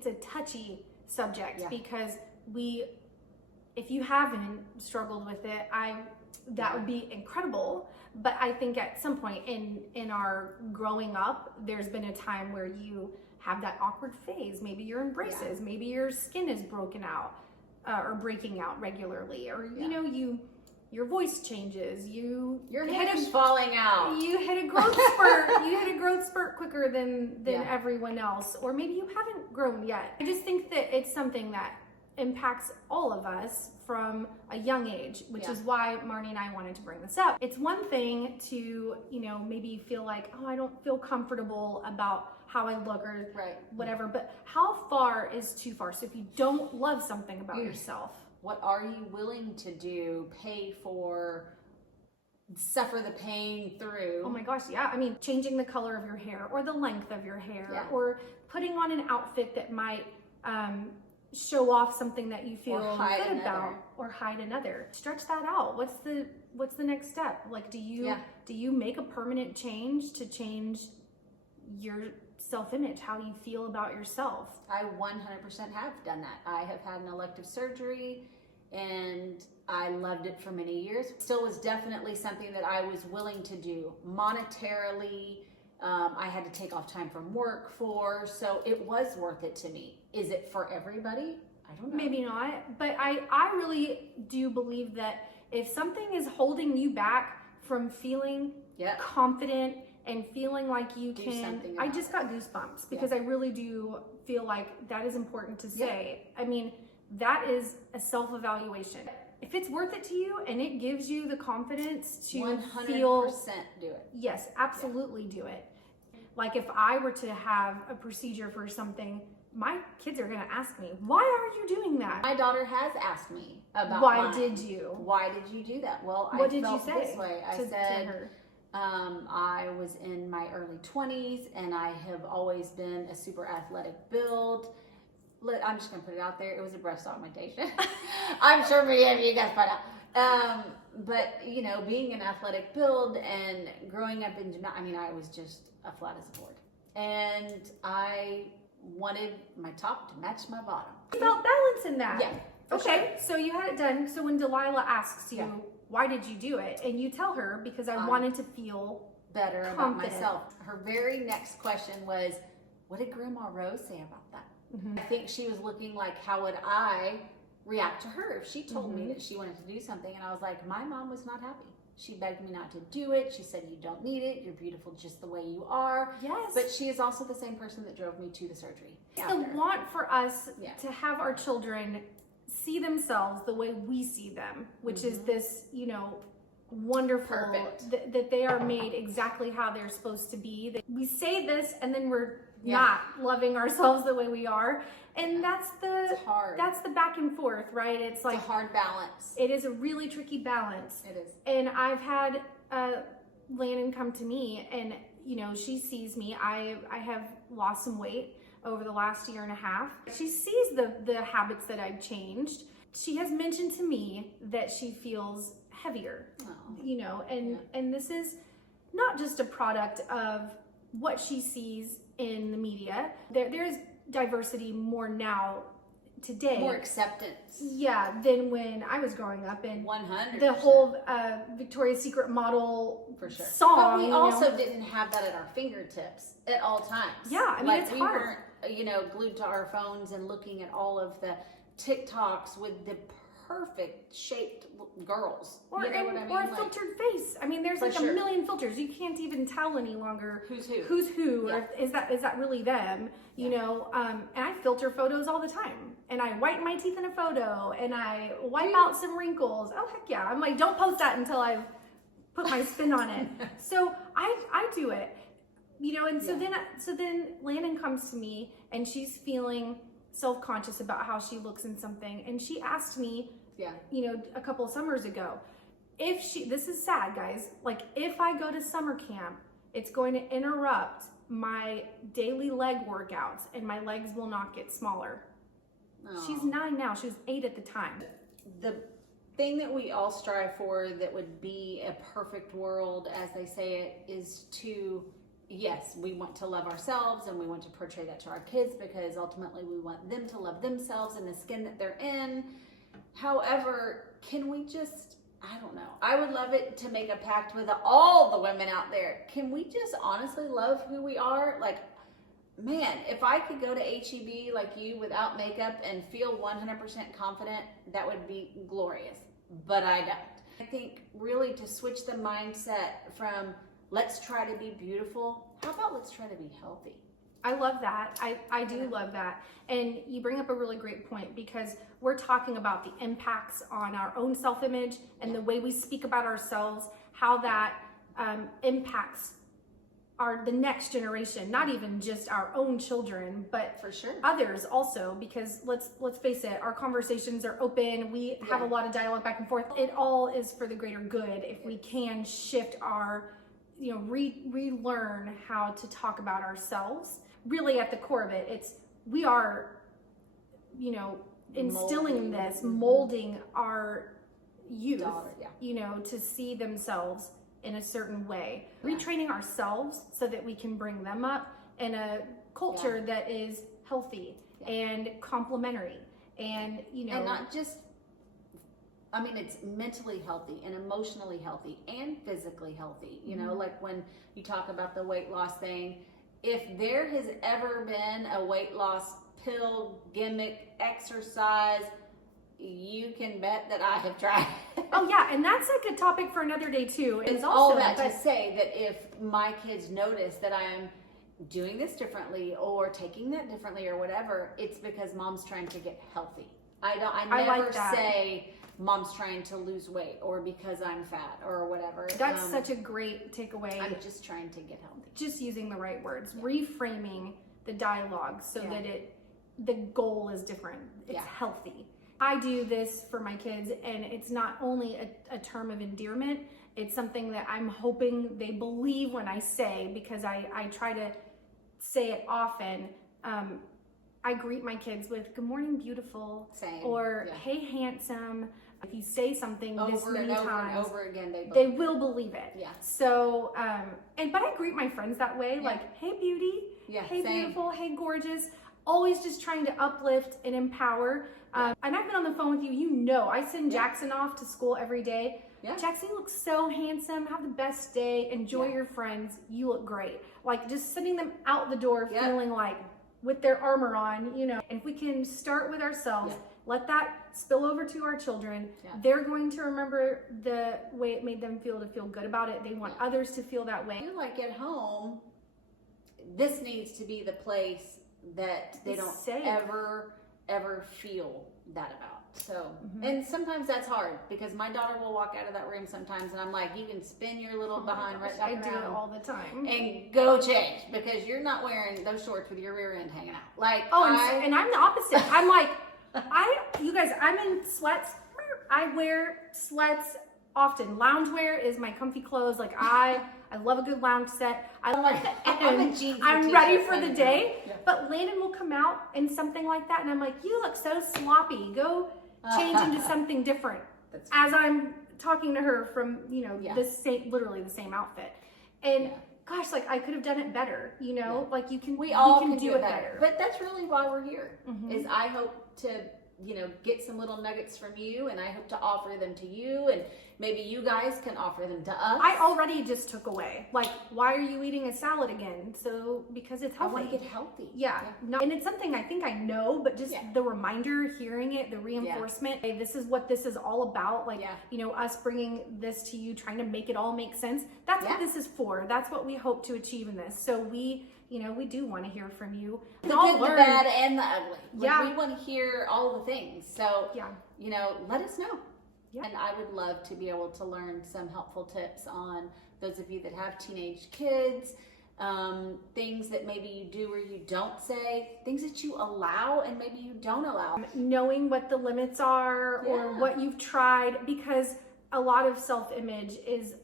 it's a touchy subject because if you haven't struggled with it, that would be incredible. But I think at some point in our growing up, there's been a time where you have that awkward phase. Maybe you're in braces, maybe your skin is broken out or breaking out regularly, or you know, your voice changes, your hair is falling out, you hit a growth spurt, you hit a growth spurt quicker than everyone else, or maybe you haven't grown yet. I just think that it's something that impacts all of us from a young age, which is why Marnie and I wanted to bring this up. It's one thing to, you know, maybe feel like, oh, I don't feel comfortable about how I look or whatever, but how far is too far? So if you don't love something about yourself, what are you willing to do, pay for, suffer the pain through? Oh my gosh, yeah. I mean, changing the color of your hair or the length of your hair or putting on an outfit that might show off something that you feel good about, or hide another. Stretch that out. What's the next step? Like, do you make a permanent change to change your self-image, how you feel about yourself? I 100% have done that. I have had an elective surgery and I loved it for many years. Still was definitely something that I was willing to do monetarily. I had to take off time from work for, so it was worth it to me. Is it for everybody? I don't know. Maybe not, but I really do believe that if something is holding you back from feeling confident and feeling like you can, I just got goosebumps because I really do feel like that is important to say. I mean, that is a self-evaluation. If it's worth it to you and it gives you the confidence to 100% feel, do it. Yes, absolutely do it. Like if I were to have a procedure for something, my kids are going to ask me, why are you doing that? My daughter has asked me about why did you do that? Well, what I did felt you say this way. I to said, her? I was in my early 20s and I have always been a super athletic build. I'm just going to put it out there. It was a breast augmentation. I'm sure many of you guys find out. But, you know, being an athletic build and growing up in gymnastics, I mean, I was just a flat as a board. And I wanted my top to match my bottom. You felt balance in that. Yeah. Okay, so you had it done. So when Delilah asks you, why did you do it? And you tell her, because I wanted to feel better confident about myself. Her very next question was, what did Grandma Rose say about that? I think she was looking like, how would I react to her if she told me that she wanted to do something? And I was like, my mom was not happy. She begged me not to do it. She said, you don't need it. You're beautiful just the way you are. Yes. But she is also the same person that drove me to the surgery. It's the want for us to have our children see themselves the way we see them, which is this, you know, wonderful, that they are made exactly how they're supposed to be. That we say this and then we're not loving ourselves the way we are. And that's the back and forth, right? It's like a hard balance. It is a really tricky balance. It is. And I've had Landon come to me and, you know, she sees me. I have lost some weight over the last year and a half. She sees the habits that I've changed. She has mentioned to me that she feels heavier, you know, and this is not just a product of what she sees in the media. There is diversity more now today. More acceptance. Yeah, than when I was growing up. And 100%. The whole Victoria's Secret model song. But we also didn't have that at our fingertips at all times. Yeah, I mean, like it's we hard. Weren't, you know, glued to our phones and looking at all of the TikToks with the perfect shaped girls. Or, you know what I mean? Or a filtered face. I mean, there's like a million filters. You can't even tell any longer who's who. Who's who? Or is that really them? You know, and I filter photos all the time. And I whiten my teeth in a photo. And I wipe out some wrinkles. Oh, heck yeah. I'm like, don't post that until I've put my spin on it. So I do it. You know, and so then Landon comes to me and she's feeling self-conscious about how she looks in something. And she asked me, you know, a couple of summers ago, this is sad, guys, like if I go to summer camp, it's going to interrupt my daily leg workouts and my legs will not get smaller. Oh. She's 9 now. She was 8 at the time. The thing that we all strive for that would be a perfect world, as they say it, is to yes, we want to love ourselves and we want to portray that to our kids because ultimately we want them to love themselves and the skin that they're in. However, can we just, I don't know. I would love it to make a pact with all the women out there. Can we just honestly love who we are? Like, man, if I could go to HEB like you without makeup and feel 100% confident, that would be glorious. But I don't. I think really to switch the mindset from let's try to be beautiful, how about let's try to be healthy? I love that. I do love that. And you bring up a really great point because we're talking about the impacts on our own self-image and the way we speak about ourselves, how that impacts the next generation, not even just our own children, but For sure. others also, because let's face it, our conversations are open. We have a lot of dialogue back and forth. It all is for the greater good if we can shift our, relearn how to talk about ourselves. Really at the core of it, we are, instilling molding our youth, to see themselves in a certain way, retraining ourselves so that we can bring them up in a culture that is healthy and complementary and and not just, it's mentally healthy and emotionally healthy and physically healthy. Like when you talk about the weight loss thing, if there has ever been a weight loss pill, gimmick, exercise, you can bet that I have tried. Oh yeah, and that's like a topic for another day too. It's all that to say that if my kids notice that I'm doing this differently or taking that differently or whatever, it's because mom's trying to get healthy. I never say mom's trying to lose weight or because I'm fat or whatever. That's such a great takeaway. I'm just trying to get healthy. Just using the right words, reframing the dialogue so that the goal is different. It's healthy. I do this for my kids, and it's not only a term of endearment, it's something that I'm hoping they believe when I say, because I try to say it often. I greet my kids with "Good morning, beautiful," or "Hey, handsome." If you say something this many times, over again, they will believe it. Yeah. So, but I greet my friends that way, like "Hey, beauty," "Hey, beautiful," "Hey, gorgeous." Always just trying to uplift and empower. And I've been on the phone with you. I send Jackson off to school every day. Yeah. Jackson, you look so handsome. Have the best day. Enjoy your friends. You look great. Like just sending them out the door feeling like with their armor on, And if we can start with ourselves, let that spill over to our children. Yeah. They're going to remember the way it made them feel to feel good about it. They want others to feel that way. I feel like at home, this needs to be the place that they don't ever feel that about. So, and sometimes that's hard because my daughter will walk out of that room sometimes and I'm like, you can spin your little behind right back around. I do it all the time. And go change because you're not wearing those shorts with your rear end hanging out. Like, and I'm the opposite. I'm like, you guys, I'm in sweats. I wear sweats often. Loungewear is my comfy clothes. Like I love a good lounge set. I'm ready for the day. Yeah. But Landon will come out in something like that, and I'm like, "You look so sloppy. Go change into something different." As I'm talking to her from literally the same outfit, and gosh, like I could have done it better. Like we all can do it better. But that's really why we're here. Is I hope to get some little nuggets from you, and I hope to offer them to you, and maybe you guys can offer them to us. I already just took away. Like, why are you eating a salad again? So, because it's healthy. I want to get healthy. Yeah. No, and it's something I think I know, but just the reminder, hearing it, the reinforcement, hey, this is what this is all about. Like, us bringing this to you, trying to make it all make sense. That's what this is for. That's what we hope to achieve in this. So we do want to hear from you. The good, the bad, and the ugly. Like, we want to hear all the things. So, let us know. Yeah. And I would love to be able to learn some helpful tips on those of you that have teenage kids, things that maybe you do or you don't say, things that you allow and maybe you don't allow. Knowing what the limits are or what you've tried, because a lot of self-image is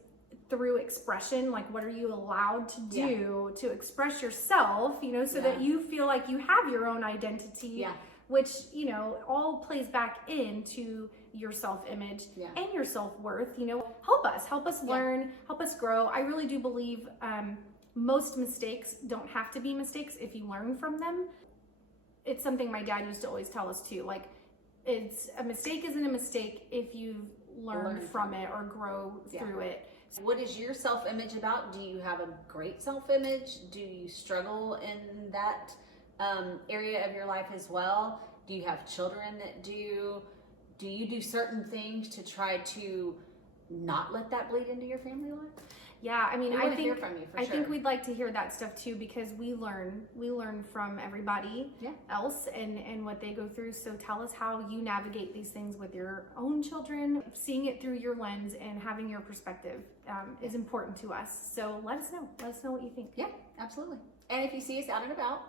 through expression. Like, what are you allowed to do to express yourself, so that you feel like you have your own identity, which, all plays back into your self-image and your self-worth. Help us learn, help us grow. I really do believe most mistakes don't have to be mistakes if you learn from them. It's something my dad used to always tell us too. Like, it's a mistake isn't a mistake if you've learned from it or grow through it. What is your self-image about? Do you have a great self-image? Do you struggle in that area of your life as well? Do you have children that do? Do you do certain things to try to not let that bleed into your family life? Yeah, I mean, We I wanna think hear from you for I sure. think we'd like to hear that stuff too, because we learn from everybody else and what they go through. So tell us how you navigate these things with your own children. Seeing it through your lens and having your perspective is important to us. So let us know. Let us know what you think. Yeah, absolutely. And if you see us out and about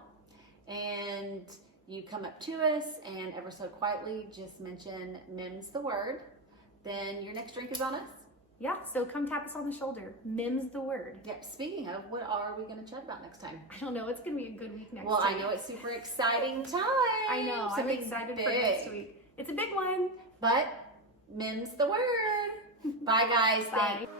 and you come up to us and ever so quietly just mention Mims the word, then your next drink is on us. Yeah, so come tap us on the shoulder. Mim's the word. Yep. Speaking of, what are we going to chat about next time? I don't know. It's going to be a good week next Well, week. I know it's super exciting time. I know. I'm Something excited for big. next week. It's a big one. But Mims the word. Bye, guys. Bye. Thanks.